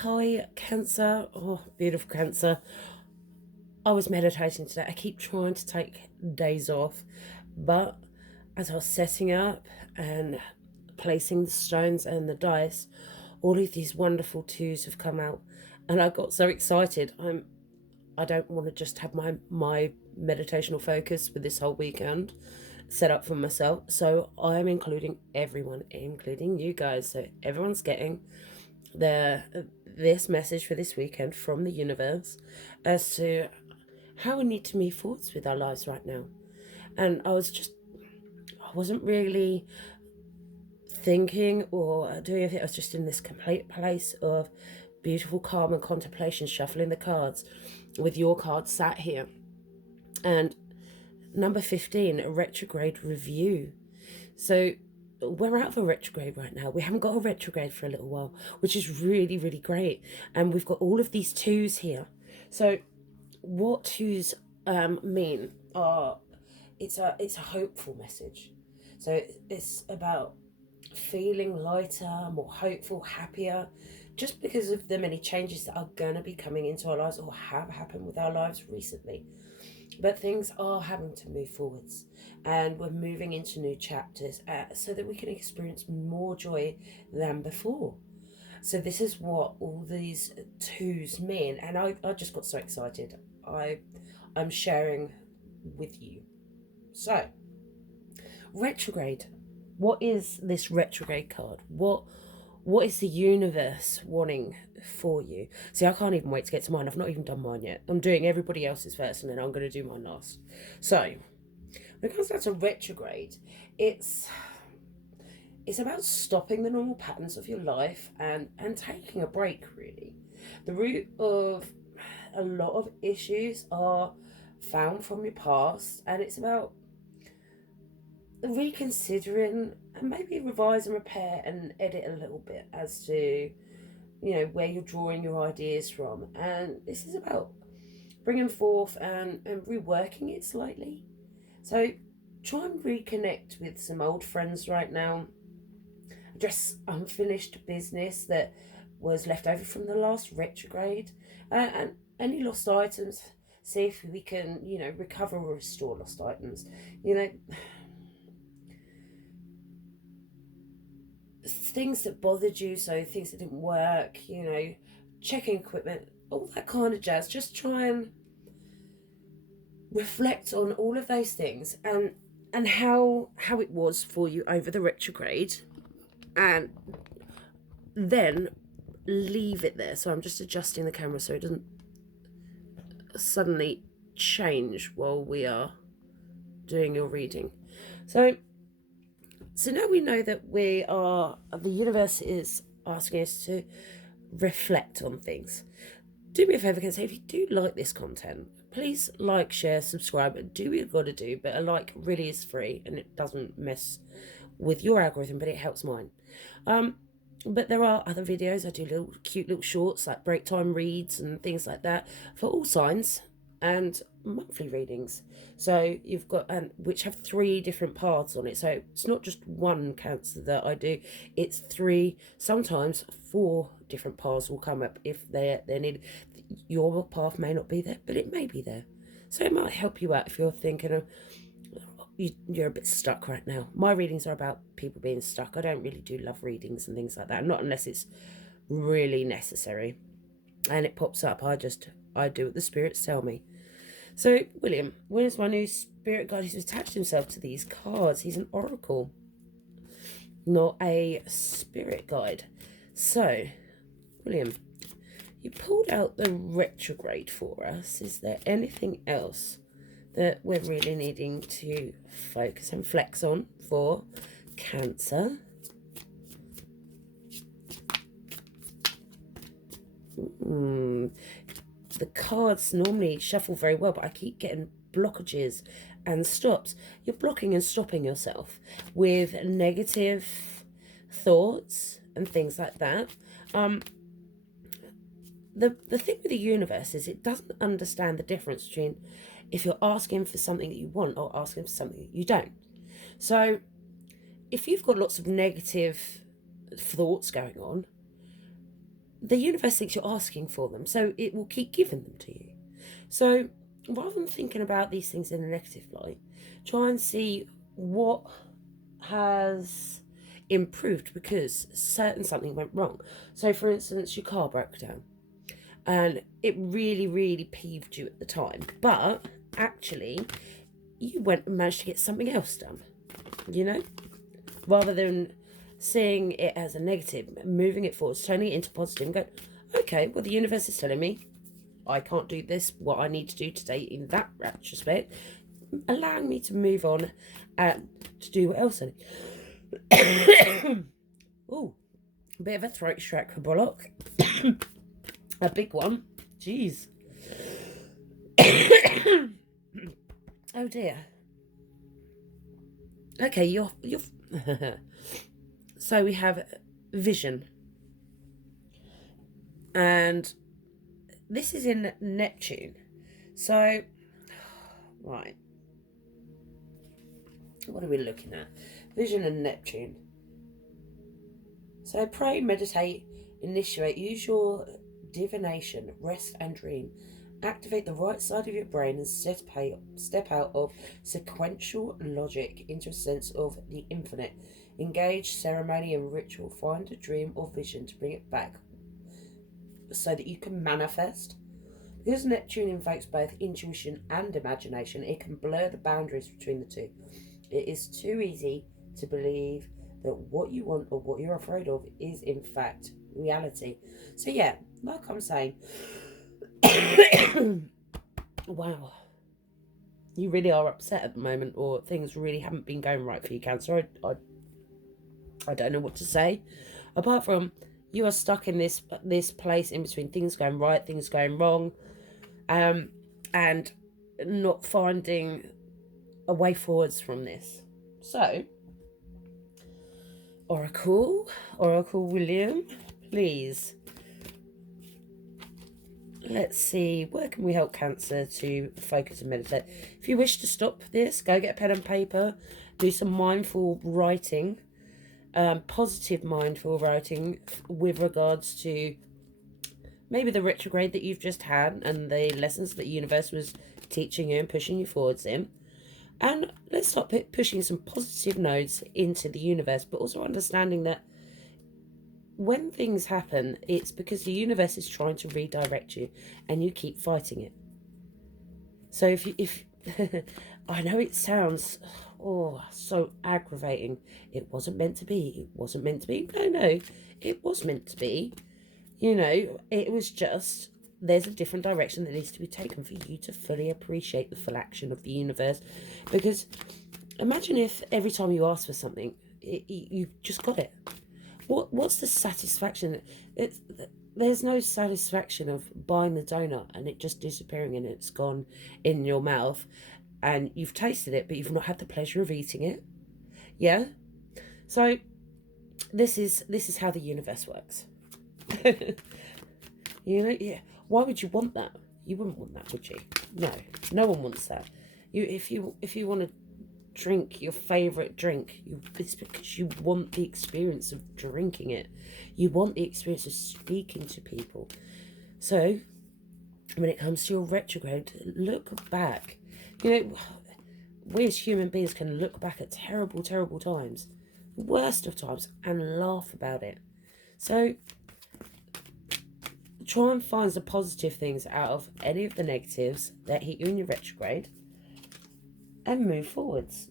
Hi, Cancer. Oh, beautiful Cancer. I was meditating today. I keep trying to take days off, but as I was setting up and placing the stones and the dice, all of these wonderful twos have come out, and I got so excited. I don't want to just have my meditational focus for this whole weekend set up for myself. So I'm including everyone, including you guys. So everyone's getting their this message for this weekend from the universe as to how we need to move forwards with our lives right now. And I wasn't really thinking or doing anything. I was just in this complete place of beautiful calm and contemplation, shuffling the cards with your cards sat here. And number 15, a retrograde review. So we're out of a retrograde right now. We haven't got a retrograde for a little while, which is really, really great. And we've got all of these twos here. So what twos mean are it's a hopeful message. So it's about feeling lighter, more hopeful, happier, just because of the many changes that are going to be coming into our lives or have happened with our lives recently. But things are having to move forwards, and we're moving into new chapters so that we can experience more joy than before. So this is what all these twos mean, and I just got so excited. I'm sharing with you. So retrograde. What is this retrograde card? What is the universe wanting for you? See, I can't even wait to get to mine. I've not even done mine yet. I'm doing everybody else's first, and then I'm going to do mine last. So, when it comes down to retrograde, it's it's about stopping the normal patterns of your life and taking a break. Really, the root of a lot of issues are found from your past, and it's about reconsidering and maybe revise and repair and edit a little bit as to where you're drawing your ideas from. And this is about bringing forth and reworking it slightly. So try and reconnect with some old friends right now, address unfinished business that was left over from the last retrograde, and any lost items. See if we can recover or restore lost items. you know Things that bothered you, so things that didn't work, checking equipment, all that kind of jazz. Just try and reflect on all of those things and how it was for you over the retrograde, and then leave it there. So I'm just adjusting the camera so it doesn't suddenly change while we are doing your reading. So now we know that the universe is asking us to reflect on things. Do me a favour, can say, if you do like this content, please like, share, subscribe, and do what you've got to do. But a like really is free, and it doesn't mess with your algorithm, but it helps mine. But there are other videos. I do little cute little shorts like break time reads and things like that for all signs, and monthly readings. So you've got which have 3 different paths on it. So it's not just one Cancer that I do. It's 3, sometimes 4 different paths will come up if they're needed. Your path may not be there, but it may be there. So it might help you out if you're thinking of you're a bit stuck right now. My readings are about people being stuck. I don't really do love readings and things like that, not unless it's really necessary and it pops up. I do what the spirits tell me. So William is my new spirit guide who's attached himself to these cards. He's an oracle, not a spirit guide. So William, you pulled out the retrograde for us. Is there anything else that we're really needing to focus and flex on for Cancer? The cards normally shuffle very well, but I keep getting blockages and stops. You're blocking and stopping yourself with negative thoughts and things like that. The thing with the universe is it doesn't understand the difference between if you're asking for something that you want or asking for something that you don't. So if you've got lots of negative thoughts going on, the universe thinks you're asking for them, so it will keep giving them to you. So rather than thinking about these things in a negative light, try and see what has improved because something went wrong. So for instance, your car broke down and it really, really peeved you at the time, but actually you went and managed to get something else done, you know, rather than seeing it as a negative, moving it forward, turning it into positive and go, okay, well, the universe is telling me I can't do this, what I need to do today in that retrospect, allowing me to move on and to do what else I need. Ooh, a bit of a throat shrek for Bollock. A big one. Jeez. Oh dear. Okay, you're so we have vision. And this is in Neptune. So, right. What are we looking at? Vision and Neptune. So pray, meditate, initiate, use your divination, rest and dream. Activate the right side of your brain and step out of sequential logic into a sense of the infinite. Engage ceremony and ritual. Find a dream or vision to bring it back so that you can manifest. Because Neptune invokes both intuition and imagination, it can blur the boundaries between the two. It is too easy to believe that what you want or what you're afraid of is in fact reality. So yeah, like I'm saying, wow, you really are upset at the moment, or things really haven't been going right for you, Cancer. I don't know what to say, apart from you are stuck in this place in between things going right, things going wrong, and not finding a way forwards from this. So, Oracle William, please. Let's see, where can we help Cancer to focus and meditate? If you wish to stop this, go get a pen and paper, do some mindful writing, positive mindful writing with regards to maybe the retrograde that you've just had and the lessons that the universe was teaching you and pushing you forwards in. And let's start pushing some positive nodes into the universe, but also understanding that when things happen, it's because the universe is trying to redirect you and you keep fighting it. So if I know it sounds so aggravating. It wasn't meant to be. It wasn't meant to be. No, it was meant to be. You know, it was just, there's a different direction that needs to be taken for you to fully appreciate the full action of the universe. Because imagine if every time you ask for something, you just got it. What's the satisfaction? There's no satisfaction of buying the donut and it just disappearing and it's gone in your mouth and you've tasted it, but you've not had the pleasure of eating it. Yeah? So this is how the universe works. You know, yeah. Why would you want that? You wouldn't want that, would you? No one wants that. If you want to drink your favourite drink, it's because you want the experience of drinking it. You want the experience of speaking to people. So when it comes to your retrograde, look back. You know, we as human beings can look back at terrible times, the worst of times, and laugh about it. So try and find the positive things out of any of the negatives that hit you in your retrograde and move forwards.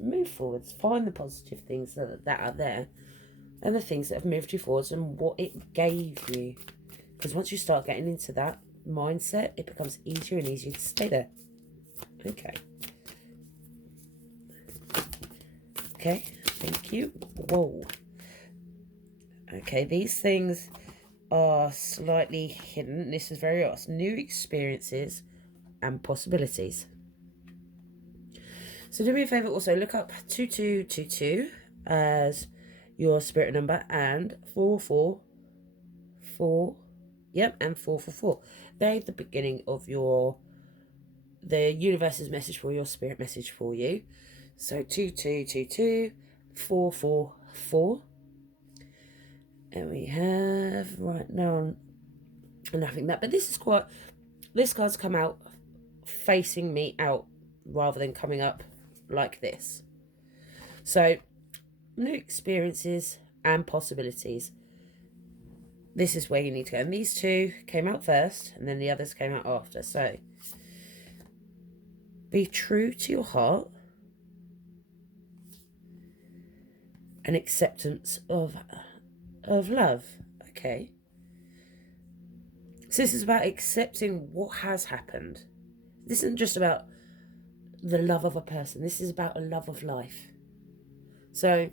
Find the positive things that are there and the things that have moved you forwards and what it gave you. Because once you start getting into that mindset, it becomes easier and easier to stay there. Okay, thank you. Whoa. Okay, these things are slightly hidden. This is very awesome. New experiences and possibilities. So do me a favour, also look up 2222 as your spirit number and 444. Yep, and 444. They're the beginning of the universe's message for your spirit message for you. So 2222 444. And we have right now And I think that, but this card's come out facing me out rather than coming up like this. So, new experiences and possibilities. This is where you need to go. And these two came out first, and then the others came out after. So, be true to your heart and acceptance of love. Okay. So this is about accepting what has happened. This isn't just about the love of a person. This is about a love of life. So,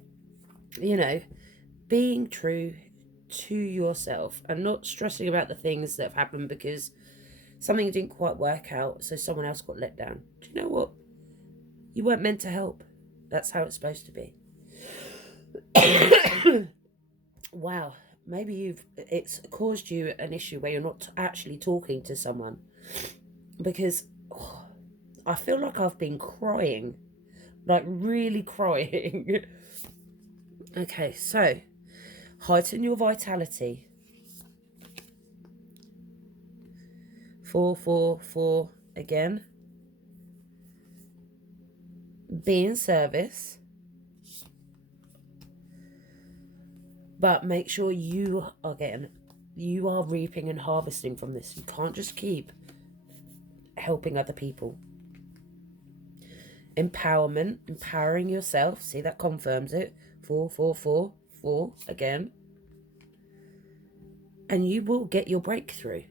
being true to yourself and not stressing about the things that have happened because something didn't quite work out, so someone else got let down. Do you know what? You weren't meant to help. That's how it's supposed to be. Wow. Maybe it's caused you an issue where you're not actually talking to someone, because I feel like I've been crying, like really crying. Okay, so heighten your vitality. 4 again. Be in service. But make sure you are reaping and harvesting from this. You can't just keep helping other people. Empowerment, empowering yourself. See, that confirms it. 4 again. And you will get your breakthrough.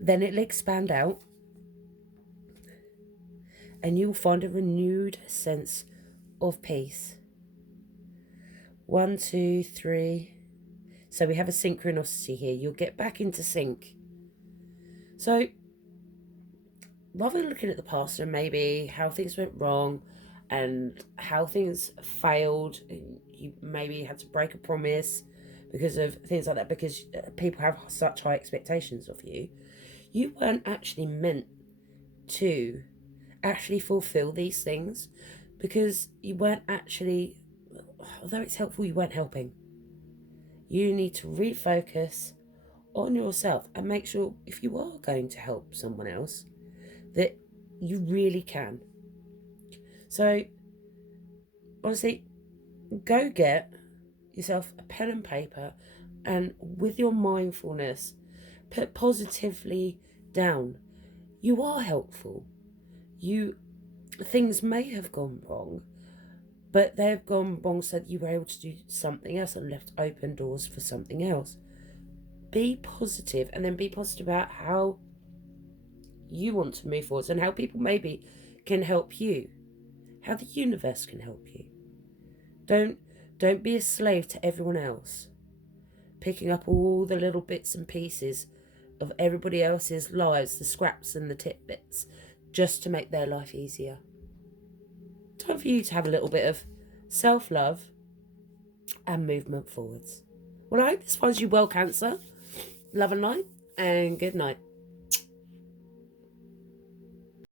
Then it'll expand out. And you'll find a renewed sense of peace. 1, 2, 3. So we have a synchronicity here. You'll get back into sync. So rather than looking at the past and maybe how things went wrong and how things failed, you maybe had to break a promise because of things like that, because people have such high expectations of you. You weren't actually meant to actually fulfill these things, because you weren't actually, although it's helpful, you weren't helping. You need to refocus on yourself and make sure if you are going to help someone else that you really can. So honestly, go get yourself a pen and paper, and with your mindfulness, put positively down. You are helpful. Things may have gone wrong, but they've gone wrong so that you were able to do something else and left open doors for something else. Be positive, and then be positive about how you want to move forward and how people maybe can help you, how the universe can help you. Don't be a slave to everyone else, picking up all the little bits and pieces of everybody else's lives, the scraps and the tidbits, just to make their life easier. Time for you to have a little bit of self-love and movement forwards. Well, I hope this finds you well, Cancer. Love and light, and good night.